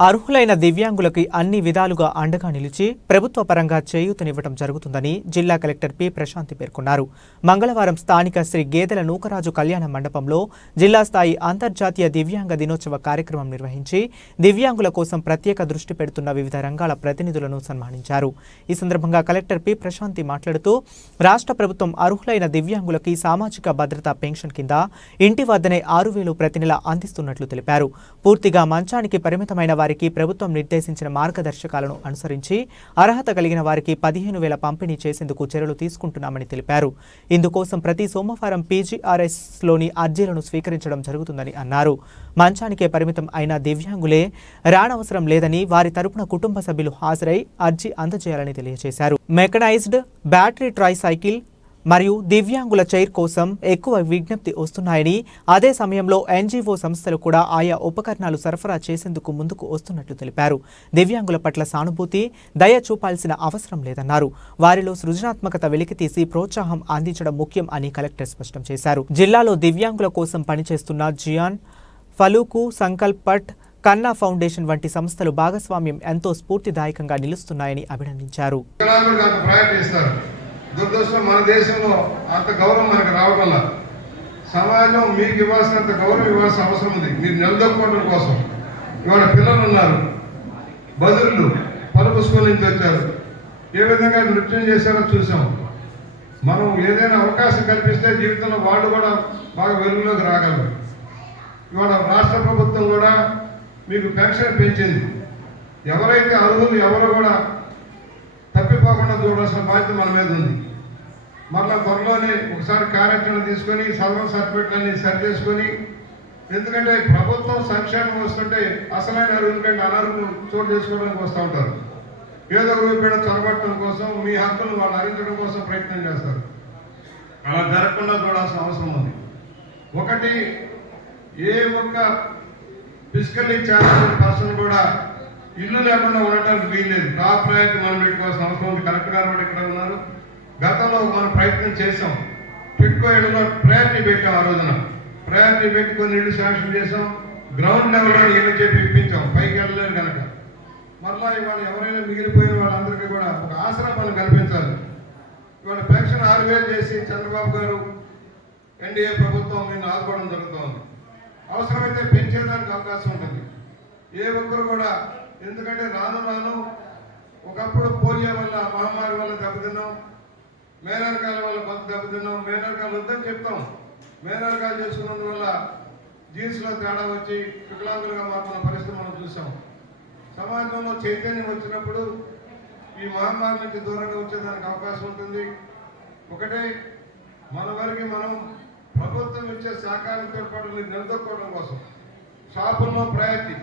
అర్హులైన దివ్యాంగులకి అన్ని విధాలుగా అండగా నిలిచి ప్రభుత్వ పరంగా చేయూతనివ్వడం జరుగుతుందని జిల్లా కలెక్టర్ పి. ప్రశాంతి పేర్కొన్నారు. మంగళవారం స్థానిక శ్రీ గేదెల నూకరాజు కళ్యాణ మండపంలో జిల్లా స్థాయి అంతర్జాతీయ దివ్యాంగ దినోత్సవ కార్యక్రమం నిర్వహించి దివ్యాంగుల కోసం ప్రత్యేక దృష్టి పెడుతున్న వివిధ రంగాల ప్రతినిధులను సన్మానించారు. ఈ సందర్భంగా కలెక్టర్ పి. ప్రశాంతి మాట్లాడుతూ రాష్ట్ర ప్రభుత్వం అర్హులైన దివ్యాంగులకి సామాజిక భద్రత పెన్షన్ కింద ఇంటి వద్దనే ఆరు వేలు ప్రతి నెల అందిస్తున్నట్లు తెలిపారు. పూర్తిగా మంచానికి పరిమితమైన వారికి ప్రభుత్వం నిర్దేశించిన మార్గదర్శకాలను అనుసరించి అర్హత కలిగిన వారికి పదిహేను వేల పంపిణీ చేసేందుకు చర్యలు తీసుకుంటున్నామని తెలిపారు. ఇందుకోసం ప్రతి సోమవారం పీజీఆర్ఎస్లోని అర్జీలను స్వీకరించడం జరుగుతుందని అన్నారు. మంచానికే పరిమితం అయిన దివ్యాంగులే రానవసరం లేదని వారి తరపున కుటుంబ సభ్యులు హాజరై అర్జీ అందజేయాలని తెలియజేశారు. మెకనైజ్డ్ బ్యాటరీ ట్రై సైకిల్ మరియు దివ్యాంగుల చైర్ కోసం ఎక్కువ విజ్ఞప్తి వస్తున్నాయని అదే సమయంలో ఎన్జీఓ సంస్థలు కూడా ఆయా ఉపకరణాలు సరఫరా చేసేందుకు ముందుకు వస్తున్నట్లు తెలిపారు. దివ్యాంగుల పట్ల సానుభూతి దయ చూపాల్సిన అవసరం లేదన్నారు. వారిలో సృజనాత్మకత వెలికితీసి ప్రోత్సాహం అందించడం ముఖ్యం అని కలెక్టర్ స్పష్టం చేశారు. జిల్లాలో దివ్యాంగుల కోసం పనిచేస్తున్న జియాన్ ఫలూకు సంకల్ప్ పట్ కన్నా ఫౌండేషన్ వంటి సంస్థలు భాగస్వామ్యం ఎంతో స్ఫూర్తిదాయకంగా నిలుస్తున్నాయని అభినందించారు. దురదృష్టం మన దేశంలో అంత గౌరవం మనకు రావడం సమాజం మీకు ఇవ్వాల్సినంత గౌరవం ఇవ్వాల్సిన అవసరం ఉంది. మీరు నిలదొక్కోవడం కోసం. ఇవాళ పిల్లలు ఉన్నారు. బదులు పలుపు స్కూల్ నుంచి వచ్చారు. ఏ విధంగా నృత్యం చేశారో చూసాం. మనం ఏదైనా అవకాశం కల్పిస్తే జీవితంలో వాళ్ళు కూడా బాగా వెలుగులోకి రాగలరు. ఇవాళ రాష్ట్ర ప్రభుత్వం కూడా మీకు పెన్షన్ పెంచింది. ఎవరైతే అర్హులు ఎవరు కూడా తప్పకుండా చూడాల్సిన బాధ్యత మన మీద ఉంది. మరలా త్వరలోనే ఒకసారి కార్యాచరణ తీసుకొని సదరం సర్టిఫికెట్లన్నీ సరి చేసుకొని ఎందుకంటే ప్రభుత్వం సంక్షేమం వస్తుంటే అసలైన అర్హుల కంటే అనర్హులు చోటు చేసుకోవడానికి వస్తూ ఉంటారు. ఏదో ఒక రూపేణ చొరబట్టడం కోసం మీ హక్కులు వాళ్ళు హరించడం కోసం ప్రయత్నం చేస్తారు. అలా జరగకుండా చూడాల్సిన అవసరం ఉంది. ఒకటి ఏ ఒక్క ఫిజికల్లీ ఛాలెంజ్ పర్సన్ కూడా ఇల్లు లేకుండా ఉండటానికి వీల్లేదు. టాప్ ప్రయారిటీ మనం పెట్టుకోవాల్సిన అవసరం ఉంది. కలెక్టర్ గారు కూడా ఇక్కడ ఉన్నారు. గతంలో మనం ప్రయత్నం చేసాం పెట్టుకోవడంలో ప్రయారిటీ పెట్టాం ఆ రోజున. ప్రయారిటీ పెట్టి కొన్ని ఇళ్ళు శాంక్షన్ చేసాం గ్రౌండ్ లెవెల్లో ఇల్లు చెప్పి ఇప్పించాం. పైకి వెళ్ళలేదు కనుక. మరలా ఇవాళ ఎవరైనా మిగిలిపోయిన వాళ్ళందరికీ కూడా ఒక ఆసరా మనం కల్పించాలి. ఇవాళ పెన్షన్ ఆరు వేలు చేసి చంద్రబాబు గారు ఎన్డీఏ ప్రభుత్వం మీద ఆదుకోవడం జరుగుతోంది. అవసరమైతే పెంచేదానికి అవకాశం ఉంటుంది. ఏ ఒక్కరు కూడా ఎందుకంటే రాను రాను ఒకప్పుడు పోలియో వల్ల మహమ్మారి వల్ల దెబ్బతిన్నాం. మేనరకాల వల్ల కొంత దెబ్బతిన్నాం. మేనరకాలు వద్దని చెప్తాం. మేనరకాలు చేసుకున్నందువల్ల జీన్స్లో తేడా వచ్చి వికలాంగులుగా మారుతున్న పరిస్థితి మనం చూసాం. సమాజంలో చైతన్యం వచ్చినప్పుడు ఈ మహమ్మారి నుంచి దూరంగా వచ్చేదానికి అవకాశం ఉంటుంది. ఒకటే మన వరకు మనం ప్రభుత్వం ఇచ్చే సహకారంతో పాటు మీరు నిలదొక్కోవడం కోసం. షాపుల్లో ప్రయారిటీ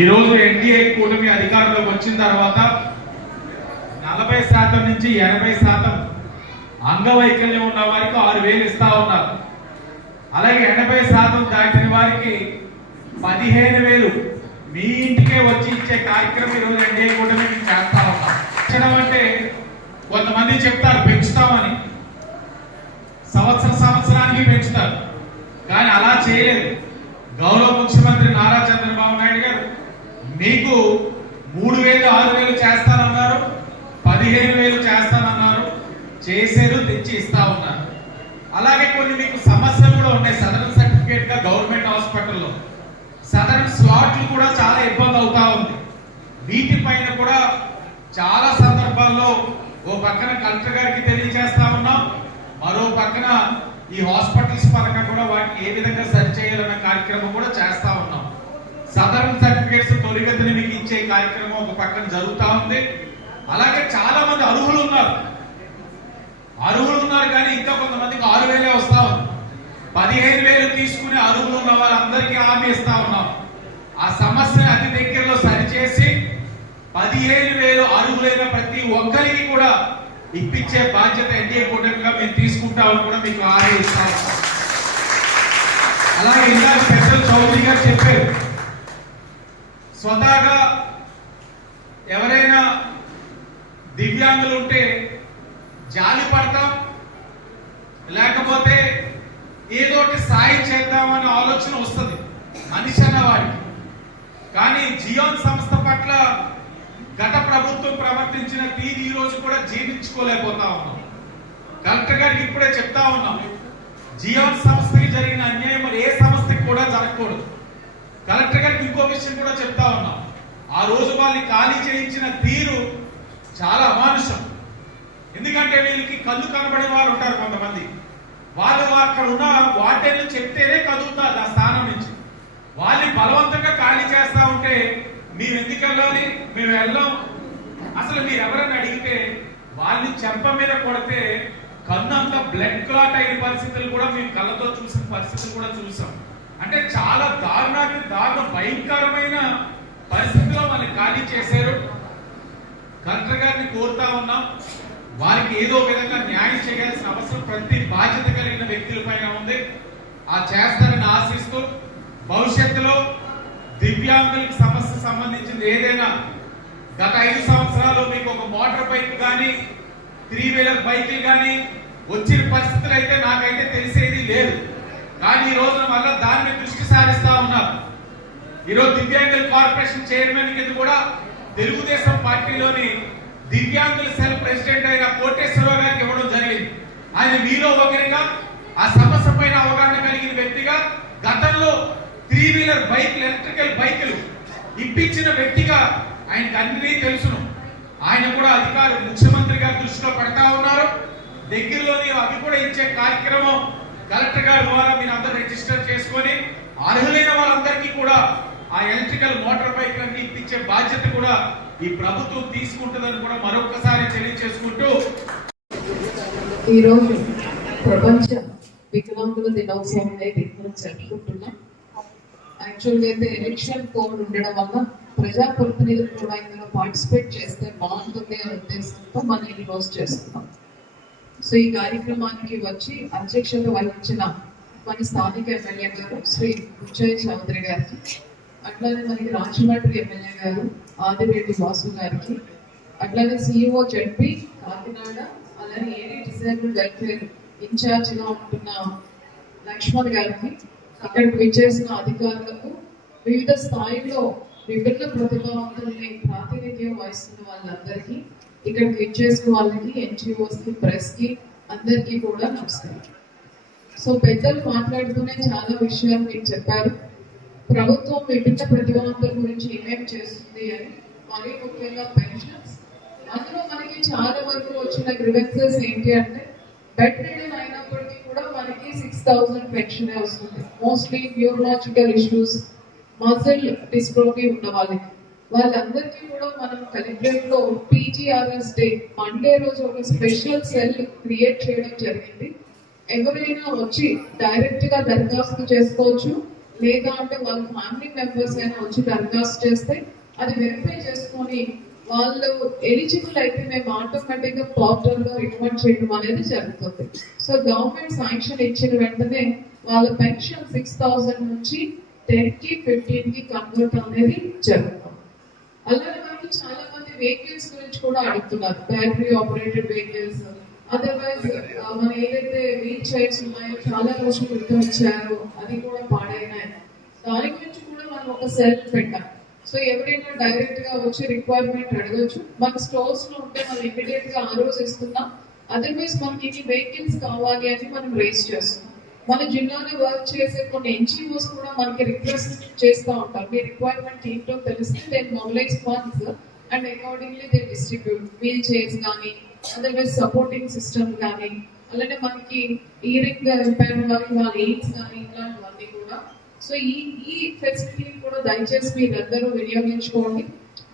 ఈ రోజు ఎన్డీఏ కూటమి అధికారంలోకి వచ్చిన తర్వాత నలభై శాతం నుంచి ఎనభై శాతం అంగవైకల్యం ఉన్న వారికి ఆరు వేలు ఇస్తా ఉన్నారు. అలాగే ఎనభై శాతం దాటిన వారికి పదిహేను వేలు మీ ఇంటికే వచ్చి ఇచ్చే కార్యక్రమం ఈరోజు ఎన్డీఏ కూటమి చేస్తా ఉన్నాం అంటే కొంతమంది చెప్తారు పెంచుతామని. సంవత్సర సంవత్సరానికి పెంచుతారు. కానీ అలా చేయలేదు. గౌరవ ముఖ్యమంత్రి నారా చంద్రబాబు నాయుడు గారు మీకు మూడు వేలు ఆరు వేలు చేస్తానన్నారు పదిహేను వేలు చేస్తానన్నారు చేసేలు తెచ్చి ఇస్తా ఉన్నారు. అలాగే కొన్ని మీకు సమస్యలు కూడా ఉన్నాయి సదరన్ సర్టిఫికేట్గా గవర్నమెంట్ హాస్పిటల్లో. సదరన్ స్లాట్లు కూడా చాలా ఇబ్బంది అవుతా ఉంది. వీటిపైన కూడా చాలా సందర్భాల్లో ఓ పక్కన కలెక్టర్ గారికి తెలియజేస్తా ఉన్నాం. మరో పక్కన ఈ హాస్పిటల్స్ పరంగా కూడా వాటిని ఏ విధంగా సరి చేయాలన్న కార్యక్రమం కూడా సదరన్ సర్టిఫికేట్స్ తొలిగతిని మీకు ఇచ్చే కార్యక్రమం ఒక పక్కన జరుగుతా ఉంది. అలాగే చాలా మంది అర్హులు ఉన్నారు. అర్హులు ఉన్నారు కానీ ఇంకా కొంతమందికి ఆరు వేలే వస్తా ఉంది. పదిహేను వేలు తీసుకుని అర్హులు ఉన్న వాళ్ళందరికీ హామీ ఇస్తా ఉన్నాం. ఆ సమస్యను అతి దగ్గరలో సరిచేసి పదిహేను వేలు అర్హులైన ప్రతి ఒక్కరికి కూడా ఇప్పించే బాధ్యత ఎన్డీఏ కూటమిగా మేము తీసుకుంటామని కూడా మీకు హామీ ఇస్తాం అలాగే ఇందాక పెద్దలు చౌదరి గారు చెప్పారు. స్వతహాగా ఎవరైనా దివ్యాంగులు ఉంటే జాలి పడతాం లేకపోతే ఏదో ఒకటి సాయం చేద్దామనే ఆలోచన వస్తుంది మనిషి అన్నవాడికి జియోన్ సంస్థ పట్ల గత ప్రభుత్వం ప్రవర్తించిన తీరు ఈ రోజు కూడా జీవించుకోలేకపోతా ఉన్నాం. కలెక్టర్ గారికి ఇప్పుడే చెప్తా ఉన్నాం జియోన్ సంస్థకి జరిగిన అన్యాయం మరి ఏ సంస్థకి కూడా జరగకూడదు. కలెక్టర్ గారికి ఇంకో విషయం కూడా చెప్తా ఉన్నాం. ఆ రోజు వాళ్ళని ఖాళీ చేయించిన తీరు చాలా అమానుషం. ఎందుకంటే వీళ్ళకి కళ్ళు కనబడిన వారు ఉంటారు కొంతమంది. వాళ్ళు అక్కడ ఉన్న వాటిని చెప్తేనే కదులుతారు ఆ స్థానం నుంచి. వాళ్ళని బలవంతంగా ఖాళీ చేస్తా ఉంటే మేము ఎందుకు వెళ్ళాలి? మేము వెళ్ళాం. అసలు మీరు ఎవరైనా అడిగితే వాళ్ళని చెంప మీద కొడితే కన్ను అంతా బ్లడ్ క్లాట్ అయిన పరిస్థితులు కూడా మేము కళ్ళతో చూసిన పరిస్థితులు కూడా చూసాం. అంటే చాలా దారుణానికి దారుణ భయంకరమైన పరిస్థితిలో వాళ్ళని ఖాళీ చేశారు. కలెక్టర్ గారిని కోరుతా ఉన్నాం. వారికి ఏదో విధంగా న్యాయం చేయాల్సిన అవసరం ప్రతి బాధ్యత కలిగిన వ్యక్తుల పైన ఉంది. ఆ చేస్తారని ఆశిస్తూ భవిష్యత్తులో దివ్యాంగులకి సమస్య సంబంధించింది ఏదైనా గత ఐదు సంవత్సరాలు మీకు ఒక మోటార్ బైక్ కానీ త్రీ వీలర్ బైకులు కానీ వచ్చిన పరిస్థితులు అయితే నాకైతే తెలిసేది లేదు. కానీ ఈ రోజున వల్ల దాని మీద దృష్టి సారిస్తా ఉన్నారు. ఈరోజు దివ్యాంగుల కార్పొరేషన్ చైర్మన్ కింద కూడా తెలుగుదేశం పార్టీలోని దివ్యాంగుల సెల్ ప్రెసిడెంట్ అయిన కోటేశ్వరరావు గారికి ఇవ్వడం జరిగింది. ఆయన మీలో ఒకరిగా ఆ సమస్య పైన అవగాహన కలిగిన వ్యక్తిగా గతంలో త్రీ వీలర్ బైక్లు ఎలక్ట్రికల్ బైకులు ఇప్పించిన వ్యక్తిగా ఆయనకు అన్ని తెలుసును. ఆయన కూడా అధికారులు ముఖ్యమంత్రి గారి దృష్టిలో పెడతా ఉన్నారు. దగ్గరలోని అవి కూడా ఇచ్చే కార్యక్రమం కలెక్టర్ గారి ద్వారా మీరు అందరూ రిజిస్టర్ చేసుకొని అర్హులైన వాళ్ళందరికీ కూడా ఆ ఎలక్ట్రికల్ మోటార్ బైక్లన్నీ ఇప్పించే బాధ్యత కూడా ఈ ప్రభుత్వం తీసుకుంటుందని కూడా మరొకసారి తెలియజేసుకుంటూ ఈరోజు ప్రపంచ వికలాంగుల దినోత్సవం అనేది మనం జరుపుకుంటున్నాం. యాక్చువల్గా అయితే ఎలక్షన్ కోడ్ ఉండడం వల్ల ప్రజాప్రతినిధులు కూడా ఇందులో పార్టిసిపేట్ చేస్తే బాగుంటుంది అనే ఉద్దేశంతో మనం ఈ రోజు చేస్తున్నాం. సో ఈ కార్యక్రమానికి వచ్చి అధ్యక్షత వహించిన మన స్థానిక ఎమ్మెల్యే గారు శ్రీ ఉజ్జయ చౌదరి గారికి అట్లానే మనకి రాజమండ్రి ఎమ్మెల్యే గారు ఆదిరెడ్డి వాసు గారికి అట్లానే సిఇఓ జడ్పి కాకినాడ అలానే ఏరియా డిజైబుల్ వెల్ఫేర్ ఇన్ఛార్జ్గా ఉంటున్న లక్ష్మణ్ గారికి అక్కడికి విచ్చేసిన అధికారులకు వివిధ స్థాయిలో విభిన్న ప్రతిభావంతుల్ని ప్రాతినిధ్యం వహిస్తున్న వాళ్ళందరికీ ఇక్కడికి విచ్చేసిన వాళ్ళకి ఎన్జిఓస్కి ప్రెస్కి ప్రెస్కి. అందరికీ కూడా నమస్కారం. సో పెద్దలు మాట్లాడుతూనే చాలా విషయాలు మీరు చెప్పారు. ప్రభుత్వం విభిన్న ప్రతిభావంతుల గురించి ఏమేమి చేస్తుంది అని మరీ ముఖ్యంగా పెన్షన్స్. అందులో మనకి చాలా వరకు వచ్చిన గ్రివెన్సెస్ ఏంటి అంటే బెడ్ రిడన్ అయినప్పటికీ కూడా మనకి సిక్స్ థౌసండ్ పెన్షన్ వస్తుంది. Mostly neurological issues muscle dystrophy ఉన్న వాళ్ళకి. వాళ్ళందరికీ కూడా మనం కలెక్టరేట్లో పీజీఆర్ఎస్ డే మండే రోజు ఒక స్పెషల్ సెల్ క్రియేట్ చేయడం జరిగింది. ఎవరైనా వచ్చి డైరెక్ట్గా దరఖాస్తు చేసుకోవచ్చు. లేదా అంటే వాళ్ళ ఫ్యామిలీ మెంబర్స్ అయినా వచ్చి దరఖాస్తు చేస్తే అది వెరిఫై చేసుకొని వాళ్ళు ఎలిజిబుల్ అయితే మేము ఆటోమేటిక్గా పోర్టల్లో రికమెండ్ చేయడం అనేది జరుగుతుంది. సో గవర్నమెంట్ శాంక్షన్ ఇచ్చిన వెంటనే వాళ్ళ పెన్షన్ సిక్స్ థౌసండ్ నుంచి టెన్కి ఫిఫ్టీన్కి కన్వర్ట్ అనేది జరుగుతుంది. అలాగే మనకి చాలా మంది వెహికల్స్ గురించి కూడా అడుగుతున్నారు. బ్యాటరీ ఆపరేటెడ్ వెహికల్స్ అదర్వైజ్ మన ఏదైతే వీల్ చైర్స్ ఉన్నాయో చాలా రోజుల క్రితం ఇచ్చారో అది కూడా పాడైనాయి. దాని గురించి కూడా మనం ఒక సెల్ పెట్టాం. సో ఎవరైనా డైరెక్ట్గా వచ్చి రిక్వైర్మెంట్ అడగచ్చు. మన స్టోర్స్లో ఉంటే మనం ఇమీడియట్గా ఆ రోజు ఇస్తున్నాం. అదర్వైజ్ మనకి ఇన్ని వెహికల్స్ కావాలి అని మనం రేస్ చేస్తున్నాం. మన జిల్లాలో వర్క్ చేసే కొన్ని ఎన్జిఓస్ కూడా మనకి రిక్వెస్ట్ చేస్తూ ఉంటారు. మీ రిక్వైర్మెంట్ ఏంటో తెలిస్తే then mobilise funds and accordingly they distribute wheelchairs కానీ అదర్వైజ్ సపోర్టింగ్ సిస్టమ్ కానీ అలానే మనకి ఇయరింగ్ రిపేర్ కానీ వాళ్ళ ఎయిడ్స్ కానీ ఇలాంటివన్నీ కూడా. సో ఈ ఈ ఫెసిలిటీ కూడా దయచేసి మీరందరూ వినియోగించుకోండి.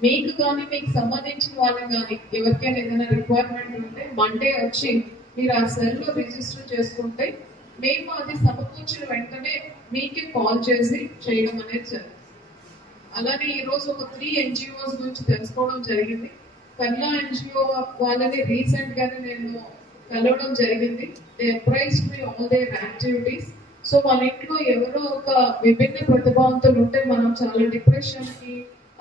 మీకు కానీ మీకు సంబంధించిన వాళ్ళకి కానీ ఎవరికైనా ఏదైనా రిక్వైర్మెంట్ ఉంటే మండే వచ్చి మీరు ఆ సెల్లో రిజిస్టర్ చేసుకుంటే మేము అది సమకూర్చిన వెంటనే మీకే కాల్ చేసి చేయడం అనేది జరిగింది. అలానే ఈరోజు ఒక త్రీ ఎన్జిఓస్ గురించి తెలుసుకోవడం జరిగింది. కన్నా ఎన్జిఓ వాళ్ళని రీసెంట్ గానే నేను కలవడం జరిగింది. They apprise me all their activities so వాళ్ళ ఇంట్లో ఎవరో ఒక విభిన్న ప్రతిభావంతులు ఉంటే మనం చాలా డిప్రెషన్కి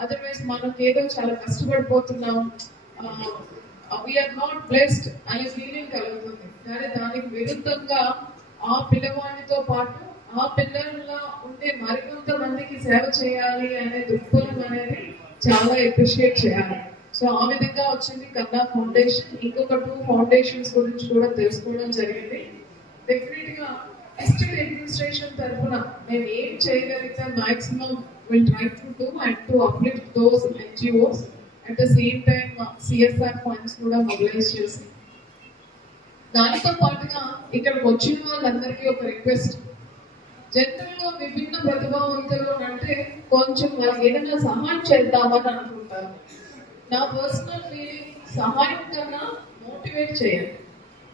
అదర్వైజ్ మనకి ఏదో చాలా కష్టపడిపోతున్నాం. వీఆర్ నాట్ బ్లెస్డ్ అనే ఫీలింగ్ కలుగుతుంది. కానీ దానికి విరుద్ధంగా ఆ పిల్లవాడితో పాటు ఆ పిల్లల్లో ఉండే మరికొంత మందికి సేవ చేయాలి అనే దృక్పథం అనేది చాలా అప్రిషియేట్ చేయాలి. సో ఆ విధంగా వచ్చింది కన్నా ఫౌండేషన్ ఇంకొక టూ ఫౌండేషన్స్ గురించి కూడా తెలుసుకోవడం జరిగింది. డెఫినెట్గా డిస్ట్రిక్ట్ అడ్మినిస్ట్రేషన్ తరఫున మేము ఏం చేయగలిగితే maximum will try to do and to uplift those NGOs at the same time CSR funds కూడా మొబిలైజ్ చేసి దానితో పాటుగా ఇక్కడికి వచ్చిన వాళ్ళందరికీ ఒక రిక్వెస్ట్ జనరల్ విభిన్న ప్రతిభావంతులు అంటే కొంచెం వాళ్ళకి ఏదైనా సహాయం చేద్దామని అనుకుంటారు నా పర్సనల్ ఫీలింగ్ సహాయం కన్నా మోటివేట్ చేయాలి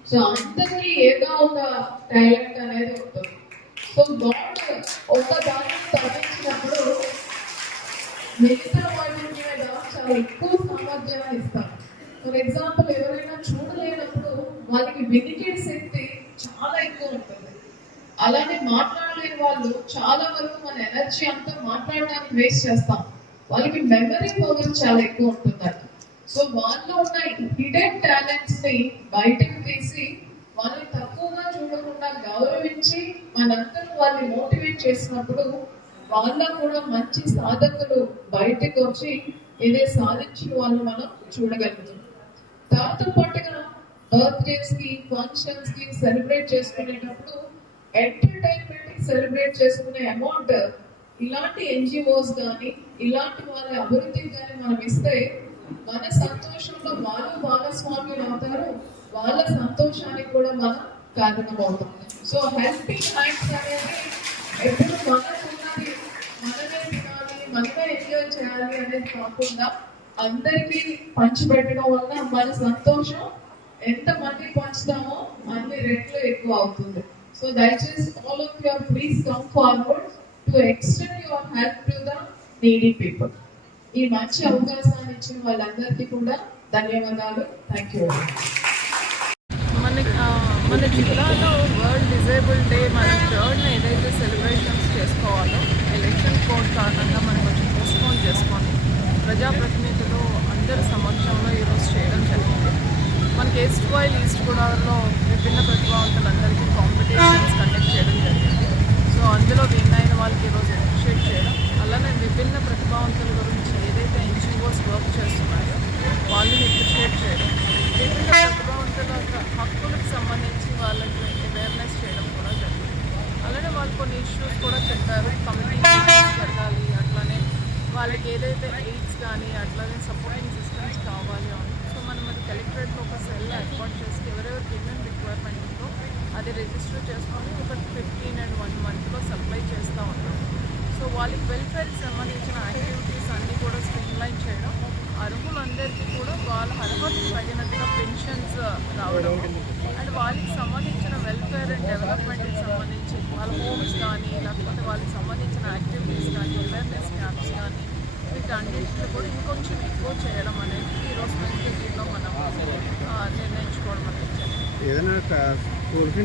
సో అందరికీ ఏదో ఒక టాలెంట్ అనేది ఉంటుంది. సో గాడ్ ఒక దాన్ని తగ్గించినప్పుడు మిగతా వాటి మీద చాలా ఎక్కువ సామర్థ్యాన్ని ఇస్తారు. ఫర్ ఎగ్జాంపుల్ ఎవరైనా చూడలేనప్పుడు వాళ్ళకి వినికే శక్తి చాలా ఎక్కువ ఉంటుంది. అలానే మాట్లాడలేని వాళ్ళు చాలా వరకు మన ఎనర్జీ అంతా మాట్లాడడానికి వేస్ట్ చేస్తాం. వాళ్ళకి మెమరీ పవర్ చాలా ఎక్కువ ఉంటుంది సో వాళ్ళు ఉన్న హిడెన్ టాలెంట్స్ని బయటకు తీసి వాళ్ళని తక్కువగా చూడకుండా గౌరవించి మనందరూ వాళ్ళని మోటివేట్ చేసినప్పుడు వాళ్ళ కూడా మంచి సాధకులు బయటకు వచ్చి ఇదే సాధించిన వాళ్ళు మనం చూడగలుగుతాం. దాంతో పాటుగా బర్త్డేస్కి ఫంక్షన్స్కి సెలబ్రేట్ చేసుకునేటప్పుడు ఎంటర్టైన్మెంట్ సెలబ్రేట్ చేసుకునే అమౌంట్ ఇలాంటి ఎన్జిఓస్ కానీ ఇలాంటి వాళ్ళ అభివృద్ధికి కానీ మనం ఇస్తే మన సంతోషంలో వాళ్ళు భాగస్వామ్యులు అవుతారు. వాళ్ళ సంతోషానికి కూడా మనం కారణం అవుతాం సో హెల్పింగ్ హ్యాండ్స్ అనేది ఎప్పుడు మనకున్నది మనమే తినాలి మనమే ఎంజాయ్ చేయాలి అనేది కాకుండా అందరికీ పంచిపెట్టడం వల్ల మన సంతోషం ఎంత మంది పంచుతామో అన్ని రెట్లు ఎక్కువ అవుతుంది. సో దయచేసి all of your please come forward to extend your help to the needy people ఈ మంచి అవకాశాన్ని ఇచ్చిన వాళ్ళందరికీ కూడా ధన్యవాదాలు. థ్యాంక్ యూ మన మన జిల్లాలో వరల్డ్ డిజేబుల్ డే మన థర్డ్న ఏదైతే సెలబ్రేషన్స్ చేసుకోవాలో ఎలక్షన్ కోడ్ కారణంగా మనం కొంచెం పోస్ట్పోన్ చేసుకొని ప్రజాప్రతినిధులు అందరి సమక్షంలో ఈరోజు చేయడం జరిగింది. మనకి ఈస్ట్ వైల్ ఈస్ట్ గోదావరిలో విభిన్న ప్రతిభావంతులందరికీ కాంపిటీషన్స్ కండక్ట్ చేయడం జరిగింది. సో అందులో విన్ అయిన వాళ్ళకి ఈరోజు అప్రిషియేట్ చేయడం. అలానే విభిన్న ప్రతిభావంతుల గురించి ఏదైతే ఎన్జిఓస్ వర్క్ చేస్తున్నాయో వాళ్ళని అప్రిషియేట్ చేయడం విభిన్న ప్రతిభావంతుల యొక్క హక్కులకు సంబంధించి వాళ్ళకి అవేర్నెస్ చేయడం కూడా జరిగింది అలానే వాళ్ళు కొన్ని ఇష్యూస్ కూడా చెప్పారు కమిటీ జరగాలి అట్లానే వాళ్ళకి ఏదైతే ఎయిడ్స్ కానీ అట్లానే సపోర్టింగ్ సిస్టమ్స్ కావాలి అని సో మనం అది కలెక్టరేట్లో ఒక సెల్ ఏర్పాటు చేసి ఎవరెవరికి ఏమేమి రిక్వైర్మెంట్ ఉందో అది రిజిస్టర్ చేసుకొని ఒక ఫిఫ్టీన్ అండ్ వన్ మంత్లో సప్లై చేస్తూ ఉన్నాం సో వాళ్ళకి వెల్ఫేర్కి సంబంధించిన యాక్టివిటీస్ అన్నీ కూడా స్ట్రీమ్లైన్ చేయడం అర్హులందరికీ కూడా వాళ్ళ అర్హతకు తగినట్టుగా పెన్షన్స్ రావడం. అండ్ వాళ్ళకి సంబంధించిన వెల్ఫేర్ అండ్ డెవలప్మెంట్కి సంబంధించి వాళ్ళ హోమ్స్ కానీ లేకపోతే వాళ్ళకి సంబంధించిన యాక్టివిటీస్ కానీ అవేర్నెస్ క్యాంప్స్ కానీ వీటన్నిటిని కూడా ఇంకొంచెం ఎక్కువ చేయడం అనేది ఈరోజు మంచి మనం uh, నిర్ణయించుకోవడం అనేది ఏదైనా